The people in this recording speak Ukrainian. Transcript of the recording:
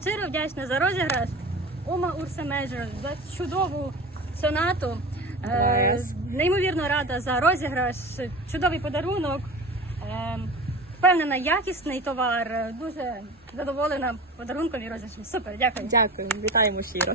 щиро вдячна за розіграш. ума Урса Межер за чудову сонату. Е, неймовірно рада за розіграш, чудовий подарунок. Е, впевнена, якісний товар. Дуже задоволена подарунком і розіграшем. Супер, дякую. Дякую, вітаємо щиро.